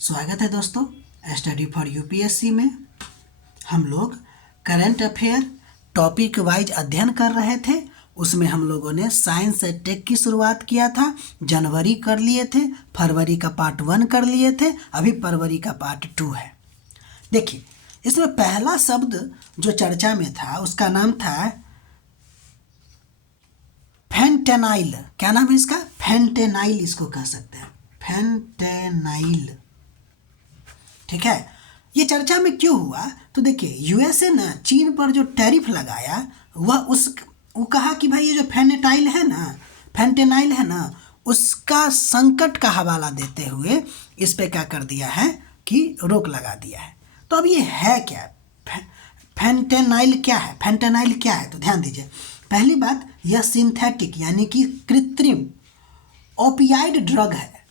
स्वागत है दोस्तों स्टडी फॉर यूपीएससी में। हम लोग करंट अफेयर टॉपिक वाइज अध्ययन कर रहे थे। उसमें हम लोगों ने साइंस एंड टेक की शुरुआत किया था। जनवरी कर लिए थे, फरवरी का पार्ट 1 कर लिए थे, अभी फरवरी का पार्ट 2 है। देखिए, इसमें पहला शब्द जो चर्चा में था उसका नाम था फेंटेनाइल। क्या नाम है इसका? फेंटेनाइल इसको कह सकते हैं, फेंटेनाइल। ठीक है, ये चर्चा में क्यों हुआ? तो देखिए, यूएसए ने चीन पर जो टैरिफ लगाया वो कहा कि भाई ये जो फेंटेनाइल है ना, उसका संकट का हवाला देते हुए इस पे क्या कर दिया है कि रोक लगा दिया है। तो अब ये है क्या? फेंटेनाइल क्या है? फेंटेनाइल क्या है? तो ध्यान दीजिए। पहली बात, यह सिंथेटिक यानी कि कृत्रिम ओपियाइड ड्रग है।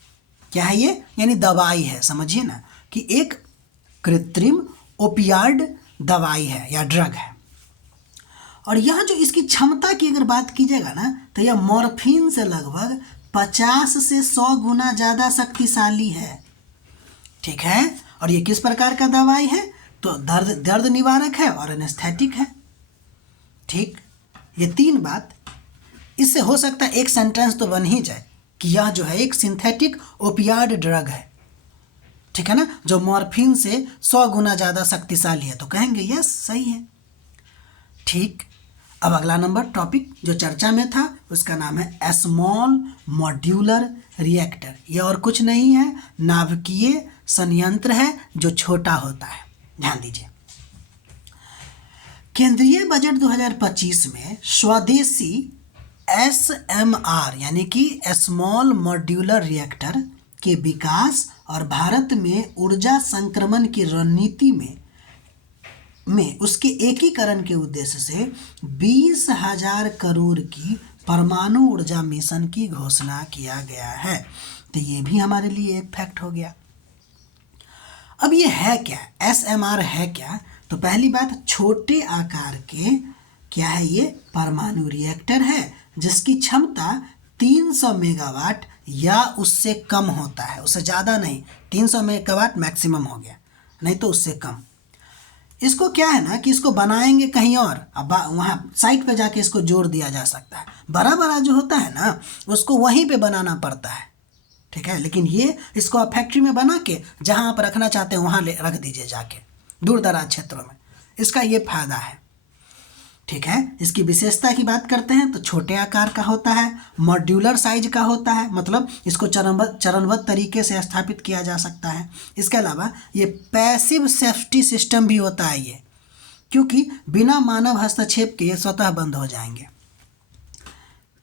क्या है ये? यानी दवाई है। समझिए ना कि एक कृत्रिम ओपियाइड दवाई है या ड्रग है। और यह जो इसकी क्षमता की अगर बात कीजिएगा ना, तो यह मॉर्फिन से लगभग 50 से 100 गुना ज़्यादा शक्तिशाली है। ठीक है, और ये किस प्रकार का दवाई है? तो दर्द निवारक है और एनेस्थेटिक है। ठीक, ये 3 बात इससे हो सकता है एक सेंटेंस तो बन ही जाए कि यह जो है एक सिंथेटिक ओपियाइड ड्रग है। ठीक है ना, जो मॉर्फिन से 100 गुना ज़्यादा शक्तिशाली है। तो कहेंगे यस, सही है। ठीक, अब अगला नंबर टॉपिक जो चर्चा में था उसका नाम है स्मॉल मॉड्यूलर रिएक्टर। यह और कुछ नहीं है, नाभिकीय संयंत्र है जो छोटा होता है। ध्यान दीजिए, केंद्रीय बजट 2025 में स्वदेशी SMR यानी कि स्मॉल मॉड्यूलर रिएक्टर के विकास और भारत में ऊर्जा संक्रमण की रणनीति में उसके एकीकरण के उद्देश्य से 20,000 करोड़ की परमाणु ऊर्जा मिशन की घोषणा किया गया है। तो ये भी हमारे लिए एक फैक्ट हो गया। अब ये है क्या? SMR है क्या? तो पहली बात, छोटे आकार के क्या है ये? परमाणु रिएक्टर है जिसकी क्षमता 300 मेगावाट या उससे कम होता है, उससे ज़्यादा नहीं। 300 मेगावाट मैक्सिमम हो गया, नहीं तो उससे कम। इसको क्या है ना कि इसको बनाएंगे कहीं और, अब वहाँ साइट पे जाके इसको जोड़ दिया जा सकता है। बड़ा बड़ा जो होता है ना उसको वहीं पे बनाना पड़ता है। ठीक है, लेकिन ये इसको आप फैक्ट्री में बना के जहाँ आप रखना चाहते हैं वहाँ रख दीजिए जाके, दूर दराज क्षेत्रों में। इसका ये फायदा है। ठीक है, इसकी विशेषता की बात करते हैं तो छोटे आकार का होता है, मॉड्यूलर साइज का होता है, मतलब इसको चरणबद्ध तरीके से स्थापित किया जा सकता है। इसके अलावा ये पैसिव सेफ्टी सिस्टम भी होता है ये, क्योंकि बिना मानव हस्तक्षेप के ये स्वतः बंद हो जाएंगे।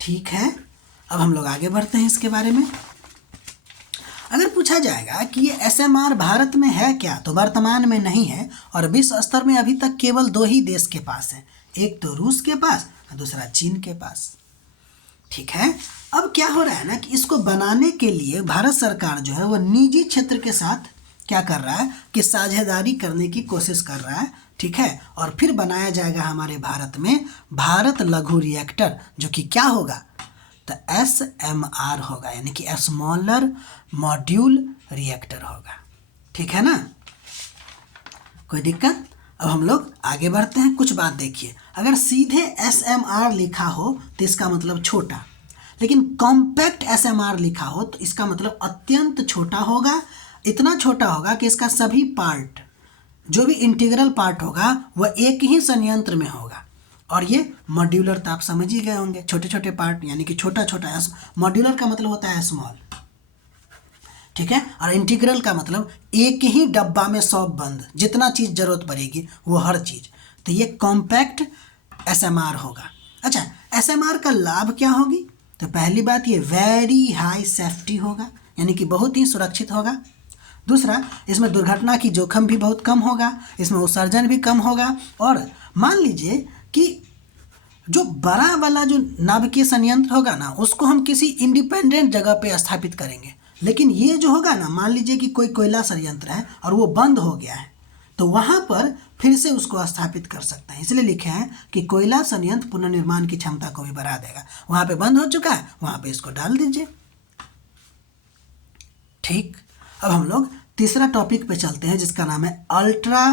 ठीक है, अब हम लोग आगे बढ़ते हैं इसके बारे में। अगर पूछा जाएगा कि ये SMR भारत में है क्या, तो वर्तमान में नहीं है और विश्व स्तर में अभी तक केवल 2 ही देश के पास है, एक तो रूस के पास और दूसरा चीन के पास। ठीक है, अब क्या हो रहा है ना कि इसको बनाने के लिए भारत सरकार जो है वो निजी क्षेत्र के साथ क्या कर रहा है कि साझेदारी करने की कोशिश कर रहा है। ठीक है, और फिर बनाया जाएगा हमारे भारत में भारत लघु रिएक्टर, जो कि क्या होगा? तो SMR होगा, यानी कि स्मॉलर मॉड्यूल रिएक्टर होगा। ठीक है ना, कोई दिक्कत? अब हम लोग आगे बढ़ते हैं। कुछ बात देखिए, अगर सीधे SMR लिखा हो तो इसका मतलब छोटा, लेकिन कॉम्पैक्ट SMR लिखा हो तो इसका मतलब अत्यंत छोटा होगा। इतना छोटा होगा कि इसका सभी पार्ट, जो भी इंटीग्रल पार्ट होगा वह एक ही संयंत्र में होगा। और ये मॉड्यूलर तो आप समझ ही गए होंगे, छोटे छोटे पार्ट यानी कि छोटा छोटा। मॉड्यूलर का मतलब होता है स्मॉल। ठीक है, और इंटीग्रल का मतलब एक ही डब्बा में सब बंद, जितना चीज़ जरूरत पड़ेगी वो हर चीज़। तो ये कॉम्पैक्ट SMR होगा। अच्छा, SMR का लाभ क्या होगी? तो पहली बात, ये वेरी हाई सेफ्टी होगा, यानी कि बहुत ही सुरक्षित होगा। दूसरा, इसमें दुर्घटना की जोखिम भी बहुत कम होगा, इसमें उत्सर्जन भी कम होगा। और मान लीजिए कि जो बड़ा वाला जो नाभिकीय संयंत्र होगा ना, उसको हम किसी इंडिपेंडेंट जगह पे स्थापित करेंगे, लेकिन ये जो होगा ना, मान लीजिए कि कोई कोयला संयंत्र है और वो बंद हो गया है, तो वहाँ पर फिर से उसको स्थापित कर सकते हैं। इसलिए लिखे हैं कि कोयला संयंत्र पुनर्निर्माण की क्षमता को भी बढ़ा देगा। वहाँ पे बंद हो चुका है, वहाँ पे इसको डाल दीजिए। ठीक, अब हम लोग तीसरा टॉपिक पे चलते हैं जिसका नाम है ultra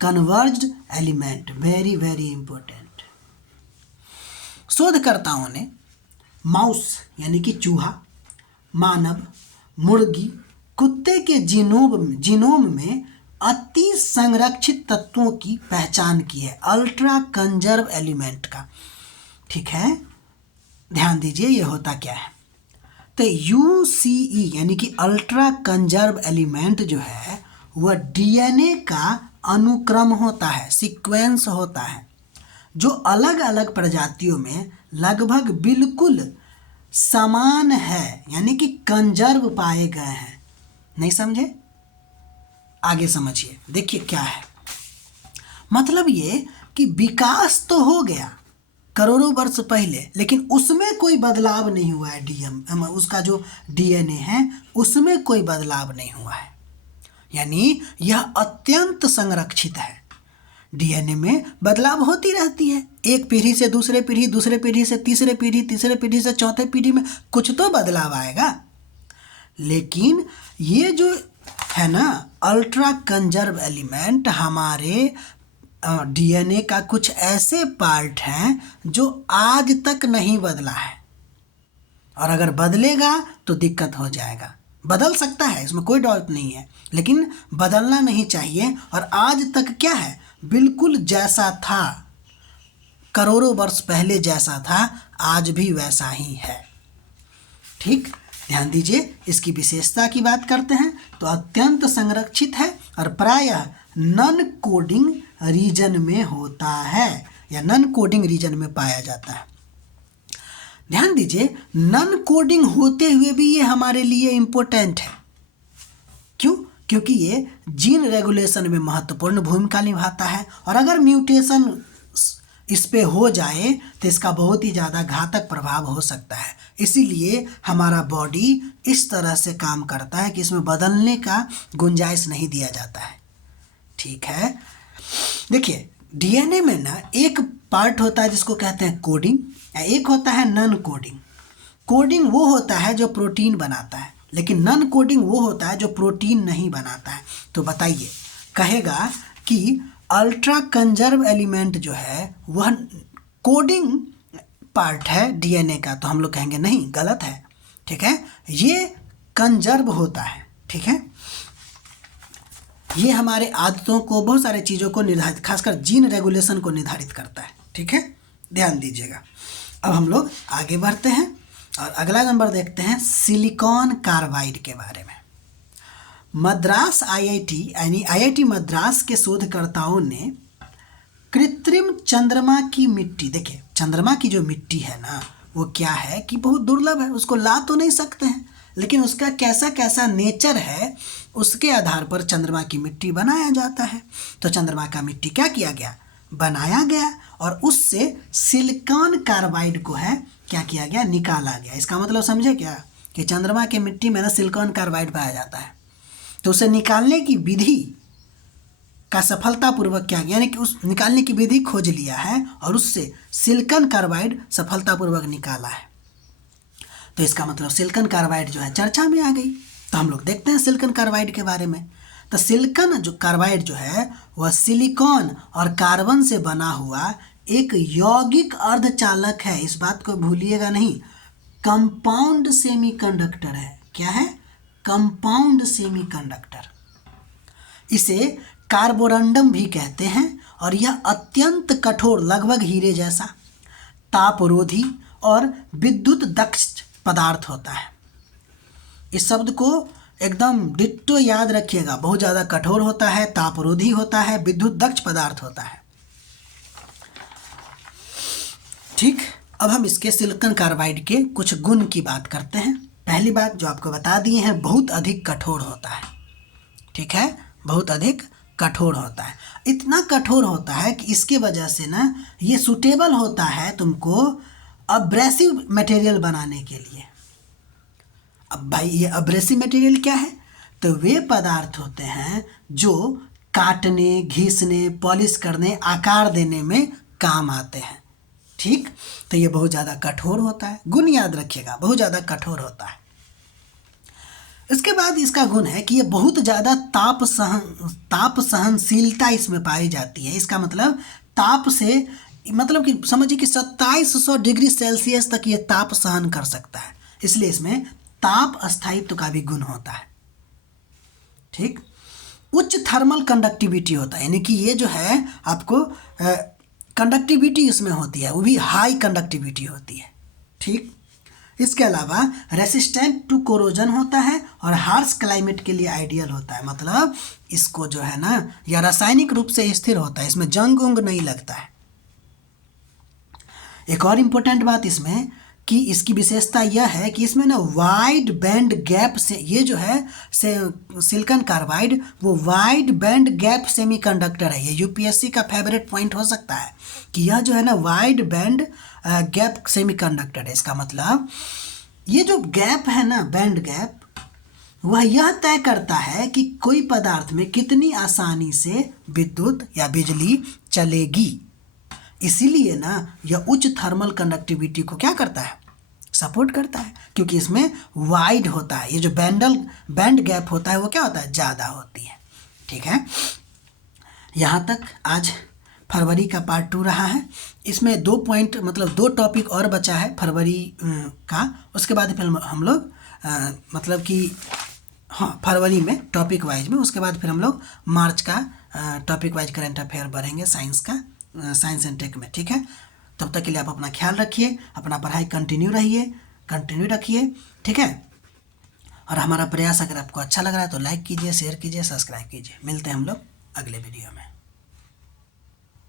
converged element. Very very important. शोधकर्ताओं ने माउस यानी कि चूहा, मानव, मुर्गी, कुत्ते के जीनोम में अति संरक्षित तत्वों की पहचान की है, अल्ट्रा कंजर्व एलिमेंट का। ठीक है, ध्यान दीजिए ये होता क्या है। तो यूसीई यानी कि अल्ट्रा कंजर्व एलिमेंट जो है वह डीएनए का अनुक्रम होता है, सीक्वेंस होता है, जो अलग अलग प्रजातियों में लगभग बिल्कुल समान है, यानी कि कंजर्व पाए गए हैं। नहीं समझे? आगे समझिए। देखिए क्या है मतलब, ये कि विकास तो हो गया करोड़ों वर्ष पहले, लेकिन उसमें कोई बदलाव नहीं हुआ है। उसका जो डीएनए है उसमें कोई बदलाव नहीं हुआ है, यानी यह अत्यंत संरक्षित है। डीएनए में बदलाव होती रहती है, एक पीढ़ी से दूसरे पीढ़ी, दूसरे पीढ़ी से तीसरे पीढ़ी, तीसरे पीढ़ी से चौथे पीढ़ी में कुछ तो बदलाव आएगा। लेकिन ये जो है ना अल्ट्रा कंजर्व एलिमेंट, हमारे डीएनए का कुछ ऐसे पार्ट हैं जो आज तक नहीं बदला है, और अगर बदलेगा तो दिक्कत हो जाएगा। बदल सकता है, इसमें कोई डाउट नहीं है, लेकिन बदलना नहीं चाहिए। और आज तक क्या है, बिल्कुल जैसा था, करोड़ों वर्ष पहले जैसा था, आज भी वैसा ही है। ठीक, ध्यान दीजिए। इसकी विशेषता की बात करते हैं तो अत्यंत संरक्षित है और प्रायः नॉन कोडिंग रीजन में होता है, या नॉन कोडिंग रीजन में पाया जाता है। ध्यान दीजिए, नॉन कोडिंग होते हुए भी ये हमारे लिए इम्पोर्टेंट है। क्यों? क्योंकि ये जीन रेगुलेशन में महत्वपूर्ण भूमिका निभाता है, और अगर म्यूटेशन इस पे हो जाए तो इसका बहुत ही ज़्यादा घातक प्रभाव हो सकता है। इसीलिए हमारा बॉडी इस तरह से काम करता है कि इसमें बदलने का गुंजाइश नहीं दिया जाता है। ठीक है, देखिए डीएनए में ना एक पार्ट होता है जिसको कहते हैं कोडिंग, या एक होता है नॉन कोडिंग। कोडिंग वो होता है जो प्रोटीन बनाता है, लेकिन नॉन कोडिंग वो होता है जो प्रोटीन नहीं बनाता है। तो बताइए, कहेगा कि अल्ट्रा कंजर्व एलिमेंट जो है वह कोडिंग पार्ट है डीएनए का, तो हम लोग कहेंगे नहीं, गलत है। ठीक है, ये कंजर्व होता है। ठीक है, ये हमारे आदतों को, बहुत सारे चीज़ों को निर्धारित, खासकर जीन रेगुलेशन को निर्धारित करता है। ठीक है, ध्यान दीजिएगा। अब हम लोग आगे बढ़ते हैं और अगला नंबर देखते हैं सिलिकॉन कार्बाइड के बारे में। मद्रास आईआईटी यानी आईआईटी मद्रास के शोधकर्ताओं ने कृत्रिम चंद्रमा की मिट्टी, देखिए चंद्रमा की जो मिट्टी है ना वो क्या है कि बहुत दुर्लभ है, उसको ला तो नहीं सकते हैं, लेकिन उसका कैसा कैसा नेचर है उसके आधार पर चंद्रमा की मिट्टी बनाया जाता है। तो चंद्रमा का मिट्टी क्या किया गया, बनाया गया, और उससे सिलिकॉन कार्बाइड को है क्या किया गया, निकाला गया। इसका मतलब समझे क्या, कि चंद्रमा की मिट्टी में ना सिलिकॉन कार्बाइड पाया जाता है, तो उसे निकालने की विधि का सफलतापूर्वक क्या, यानी कि उस निकालने की विधि खोज लिया है और उससे सिलिकॉन कार्बाइड सफलतापूर्वक निकाला है। तो इसका मतलब सिलिकॉन कार्बाइड जो है चर्चा में आ गई। तो हम लोग देखते हैं सिलिकॉन कार्बाइड के बारे में। तो सिलिकॉन जो कार्बाइड जो है वह सिलिकॉन और कार्बन से बना हुआ एक यौगिक अर्धचालक है। इस बात को भूलिएगा नहीं, कंपाउंड सेमीकंडक्टर है। क्या है? Compound semiconductor. इसे कार्बोरंडम भी कहते हैं और यह अत्यंत कठोर, लगभग हीरे जैसा, तापरोधी और विद्युत दक्ष पदार्थ होता है। इस शब्द को एकदम डिट्टो याद रखिएगा। बहुत ज़्यादा कठोर होता है, तापरोधी होता है, विद्युत दक्ष पदार्थ होता है। ठीक, अब हम इसके सिलिकॉन कार्बाइड के कुछ गुण की बात करते हैं। पहली बात जो आपको बता दिए हैं, बहुत अधिक कठोर होता है। ठीक है, बहुत अधिक कठोर होता है। इतना कठोर होता है कि इसके वजह से ना ये सूटेबल होता है तुमको अब्रेसिव मटेरियल बनाने के लिए। अब भाई ये अब्रेसिव मटेरियल क्या है? तो वे पदार्थ होते हैं जो काटने, घिसने, पॉलिश करने, आकार देने में काम आते हैं। ठीक, तो ये बहुत ज़्यादा कठोर होता है। गुण याद रखिएगा, बहुत ज़्यादा कठोर होता है। इसके बाद इसका गुण है कि ये बहुत ज़्यादा ताप सहनशीलता इसमें पाई जाती है। इसका मतलब ताप से, मतलब कि समझिए कि 2700 डिग्री सेल्सियस तक ये ताप सहन कर सकता है, इसलिए इसमें ताप अस्थायित्व का भी गुण होता है। ठीक। उच्च थर्मल कंडक्टिविटी होता है, यानी कि ये जो है आपको कंडक्टिविटी इसमें होती है, वो भी हाई कंडक्टिविटी होती है। ठीक। इसके अलावा रेसिस्टेंट टू कोरोजन होता है और हार्श क्लाइमेट के लिए आइडियल होता है। मतलब इसको जो है ना, यह रासायनिक रूप से स्थिर होता है, इसमें जंग उंग नहीं लगता है। एक और इम्पोर्टेंट बात इसमें कि इसकी विशेषता यह है कि इसमें ना वाइड बैंड गैप से, ये जो है सिलिकॉन कार्बाइड वो वाइड बैंड गैप सेमीकंडक्टर है। ये यूपीएससी का फेवरेट पॉइंट हो सकता है कि यह जो है ना वाइड बैंड गैप सेमीकंडक्टर है। इसका मतलब ये जो गैप है ना, बैंड गैप, वह यह तय करता है कि कोई पदार्थ में कितनी आसानी से विद्युत या बिजली चलेगी। इसीलिए ना यह उच्च थर्मल कंडक्टिविटी को क्या करता है, सपोर्ट करता है, क्योंकि इसमें वाइड होता है। ये जो बैंड गैप होता है वो क्या होता है, ज़्यादा होती है। ठीक है, यहाँ तक आज फरवरी का पार्ट 2 रहा है। इसमें 2 पॉइंट, मतलब 2 टॉपिक और बचा है फरवरी का। उसके बाद फिर हम लोग मतलब कि हाँ फरवरी में टॉपिक वाइज में, उसके बाद फिर हम लोग मार्च का टॉपिक वाइज करंट अफेयर बढ़ेंगे साइंस का, साइंस एंड टेक में। ठीक है, तब तक के लिए आप अपना ख्याल रखिए, अपना पढ़ाई कंटिन्यू रखिए। ठीक है, और हमारा प्रयास अगर आपको अच्छा लग रहा है तो लाइक कीजिए, शेयर कीजिए, सब्सक्राइब कीजिए। मिलते हैं हम लोग अगले वीडियो में।